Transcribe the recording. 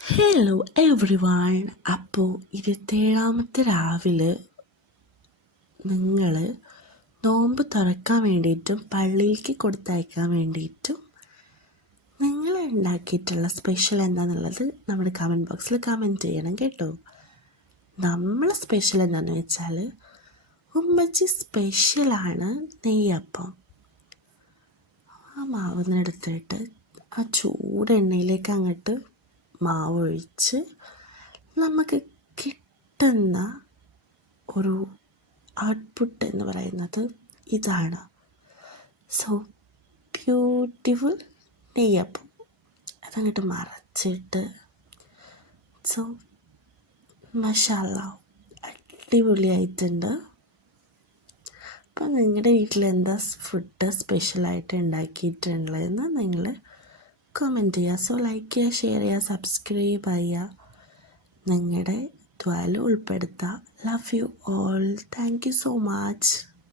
Hello every one. അപ്പോൾ 27ാമത്തെ രാവിലെ നിങ്ങൾ നോമ്പ് തുറക്കാൻ വേണ്ടിയിട്ടും പള്ളിയിലേക്ക് കൊടുത്തയക്കാൻ വേണ്ടിയിട്ടും നിങ്ങൾ ഉണ്ടാക്കിയിട്ടുള്ള സ്പെഷ്യൽ എന്താണെന്നുള്ളത് നമ്മുടെ കമൻറ്റ് ബോക്സിൽ കമൻറ്റ് ചെയ്യണം കേട്ടോ. നമ്മളെ സ്പെഷ്യൽ എന്താണെന്ന് വെച്ചാൽ ഉമ്മച്ചി സ്പെഷ്യലാണ് നെയ്യപ്പം. ആ മാവുന്നെടുത്തിട്ട് ആ ചൂടെണ്ണയിലേക്ക് അങ്ങോട്ട് മാവ് ഒഴിച്ച് നമുക്ക് കിട്ടുന്ന ഒരു ഔട്ട്പുട്ട് എന്ന് പറയുന്നത് ഇതാണ്. സോ ബ്യൂട്ടിഫുൾ നെയ്യപ്പം. അതങ്ങോട്ട് മറച്ചിട്ട് സോ മഷാല്ല അടിപൊളിയായിട്ടുണ്ട്. അപ്പോൾ നിങ്ങളുടെ വീട്ടിൽ എന്താ ഫുഡ് സ്പെഷ്യലായിട്ട് ഉണ്ടാക്കിയിട്ടുള്ളതെന്ന് നിങ്ങൾ കമൻറ്റ് ചെയ്യുക. സോ ലൈക്ക് ചെയ്യുക, ഷെയർ ചെയ്യുക, സബ്സ്ക്രൈബ് ചെയ്യുക, നിങ്ങളുടെ ദ്വാല ഉൾപ്പെടുത്തുക. Love you all. Thank you so much.